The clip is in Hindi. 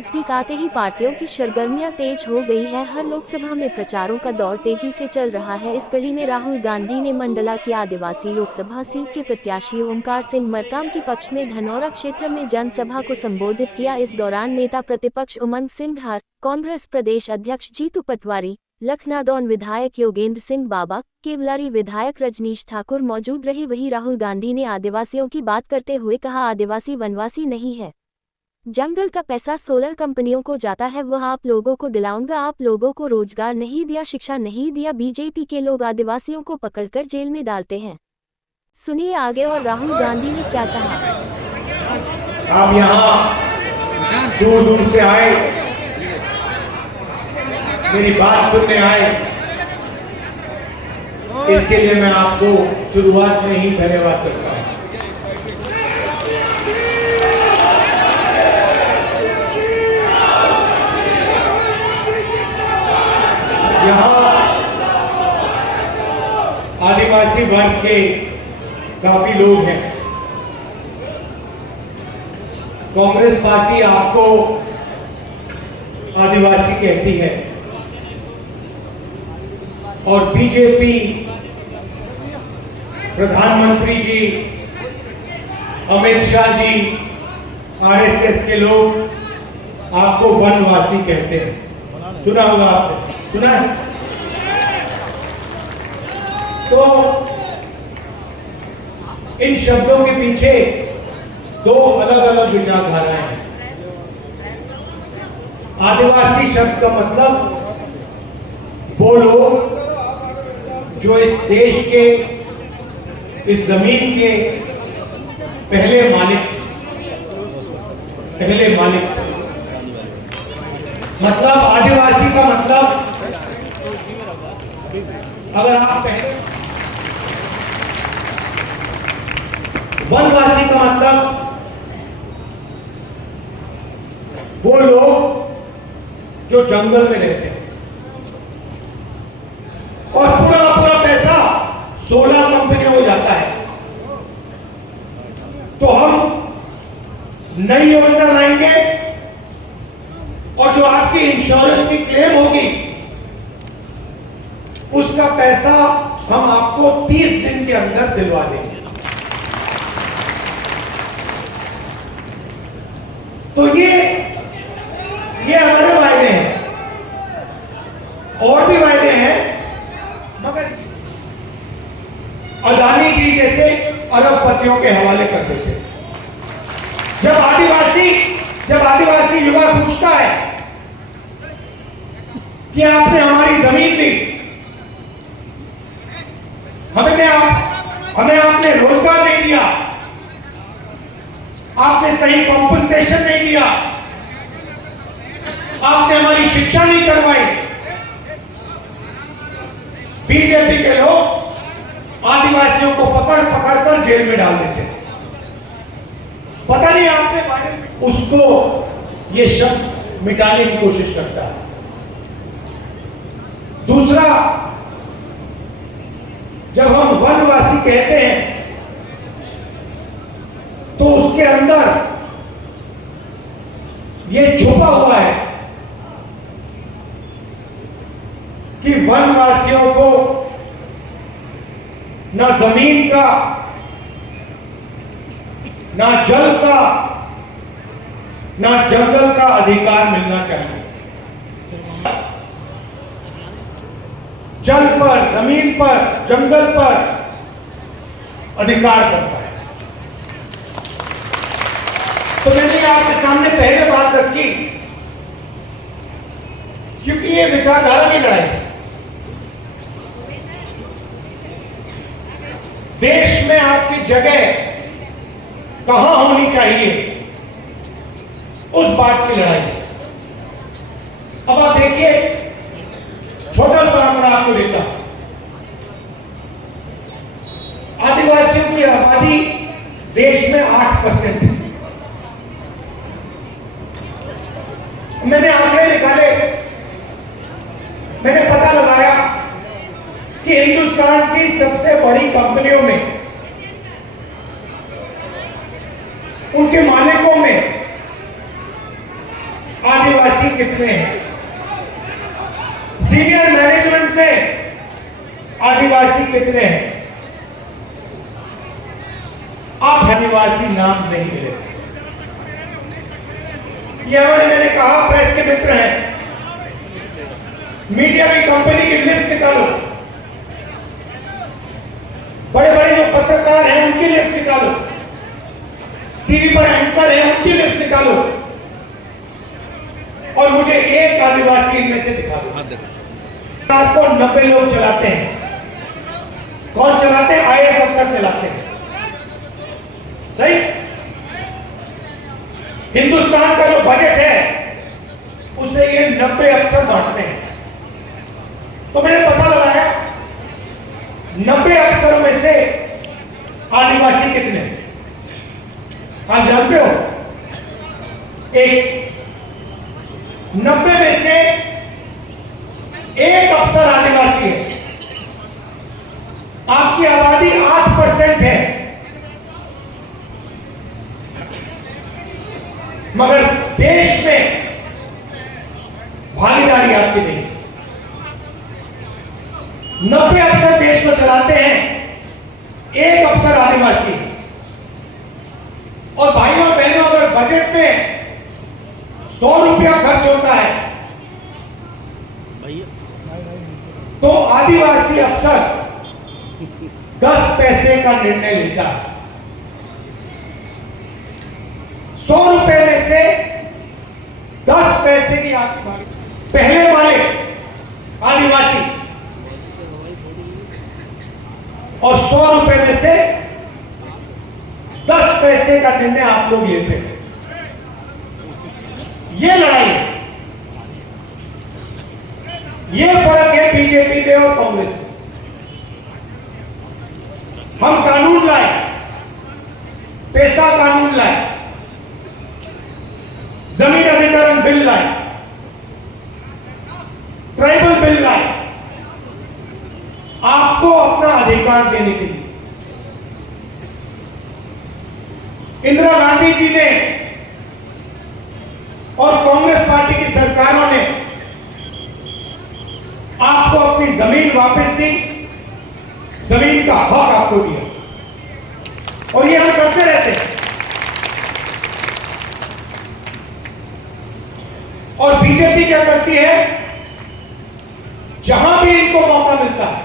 नजदीक आते ही पार्टियों की सरगर्मियां तेज हो गई है। हर लोकसभा में प्रचारों का दौर तेजी से चल रहा है। इस कड़ी में राहुल गांधी ने मंडला की आदिवासी लोकसभा सीट के प्रत्याशी ओमकार सिंह मरकाम के पक्ष में धनौरा क्षेत्र में जनसभा को संबोधित किया। इस दौरान नेता प्रतिपक्ष उमंग सिंह धार, कांग्रेस प्रदेश अध्यक्ष जीतू पटवारी, लखनादौन विधायक योगेंद्र सिंह बाबा, केवलारी विधायक रजनीश ठाकुर मौजूद रहे। वहीं राहुल गांधी ने आदिवासियों की बात करते हुए कहा, आदिवासी वनवासी नहीं है। जंगल का पैसा 16 कंपनियों को जाता है, वह आप लोगों को दिलाऊंगा। आप लोगों को रोजगार नहीं दिया, शिक्षा नहीं दिया। बीजेपी के लोग आदिवासियों को पकड़कर जेल में डालते हैं। सुनिए आगे और राहुल गांधी ने क्या कहा। आप यहाँ दूर दूर से आए, मेरी बात सुनने आए, इसके लिए मैं आपको शुरुआत में ही धन्यवाद करता हूँ। यहाँ आदिवासी वर्ग के काफी लोग हैं। कांग्रेस पार्टी आपको आदिवासी कहती है और बीजेपी, प्रधानमंत्री जी, अमित शाह जी, आरएसएस के लोग आपको वनवासी कहते हैं। सुना होगा आपने, सुना है? तो इन शब्दों के पीछे दो अलग अलग विचारधाराएं हैं। आदिवासी शब्द का मतलब वो लोग जो इस देश के, इस जमीन के पहले मालिक मतलब आदिवासी का मतलब, अगर आप पहले, वनवासी का मतलब वो लोग जो जंगल में रहते हैं और पूरा पैसा 16 कंपनियों को जाता है। तो हम नई योजना लाएंगे और जो आपकी इंश्योरेंस की क्लेम होगी उसका पैसा हम आपको 30 दिन के अंदर दिलवा देंगे। तो ये हमारे वायदे हैं, और भी वायदे हैं, मगर अदानी जी जैसे अरबपतियों के हवाले कर देते। जब आदिवासी युवा पूछता है कि आपने हमारी जमीन ली, हमें आपने रोजगार नहीं दिया, आपने सही कॉम्पनसेशन नहीं दिया, आपने हमारी शिक्षा नहीं करवाई, बीजेपी के लोग आदिवासियों को पकड़ कर जेल में डाल देते। पता नहीं आपने उसको ये शब्द मिटाने की कोशिश करता है। दूसरा, जब हम वनवासी कहते हैं तो उसके अंदर ये छुपा हुआ है कि वनवासियों को ना जमीन का, ना जल का, ना जंगल का अधिकार मिलना चाहिए। जल पर, जमीन पर, जंगल पर अधिकार करता है। तो मैंने आपके सामने पहले बात रखी क्योंकि ये विचारधारा की लड़ाई है। देश में आपकी जगह कहां होनी चाहिए, उस बात की लड़ाई है। अब आप देखिए, छोटा सा आंकड़ा आपको देता हूं। आदिवासियों की आबादी देश में 8% है। मैंने आंकड़े निकाले, मैंने पता लगाया कि हिंदुस्तान की सबसे बड़ी कंपनियों में, उनके मालिकों में कितने हैं, सीनियर मैनेजमेंट में आदिवासी कितने हैं? आप आदिवासी नाम नहीं मिले। ये हमारे, मैंने कहा, प्रेस के मित्र हैं, मीडिया की कंपनी की लिस्ट निकालो, बड़े बड़े जो पत्रकार हैं उनकी लिस्ट निकालो, टीवी पर एंकर हैं उनकी लिस्ट निकालो, और मुझे एक आदिवासी इनमें से दिखा दो। आपको 90 लोग चलाते हैं। कौन चलाते हैं? आईएएस अफसर चलाते हैं। सही? हिंदुस्तान का जो बजट है उसे ये 90 अफसर बांटते हैं। तो मैंने पता लगाया 90 अफसरों में से आदिवासी कितने हैं? आप जानते हो? एक 90 में से एक अफसर आदिवासी है। आपकी आबादी 8% है, मगर देश में भागीदारी आपकी नहीं। 90 अफसर देश को चलाते हैं, एक अफसर आदिवासी है। और भाइयों और बहनों, अगर बजट में 100 रुपया खर्च होता है तो आदिवासी अफसर 10 पैसे का निर्णय लेता है। 100 रुपए में से 10 पैसे की आपकी भागीदारी। पहले वाले आदिवासी और 100 रुपए में से 10 पैसे का निर्णय आप लोग लेते हैं। ये लड़ाई है, ये फर्क है बीजेपी में और कांग्रेस में। हम कानून लाए, पैसा कानून लाए, जमीन अधिग्रहण बिल लाए, ट्राइबल बिल लाए, आपको अपना अधिकार देने के लिए। इंदिरा गांधी जी ने और कांग्रेस पार्टी की सरकारों ने आपको अपनी जमीन वापस दी, जमीन का हक आपको दिया, और ये हम करते रहते हैं। और बीजेपी क्या करती है? जहां भी इनको मौका मिलता है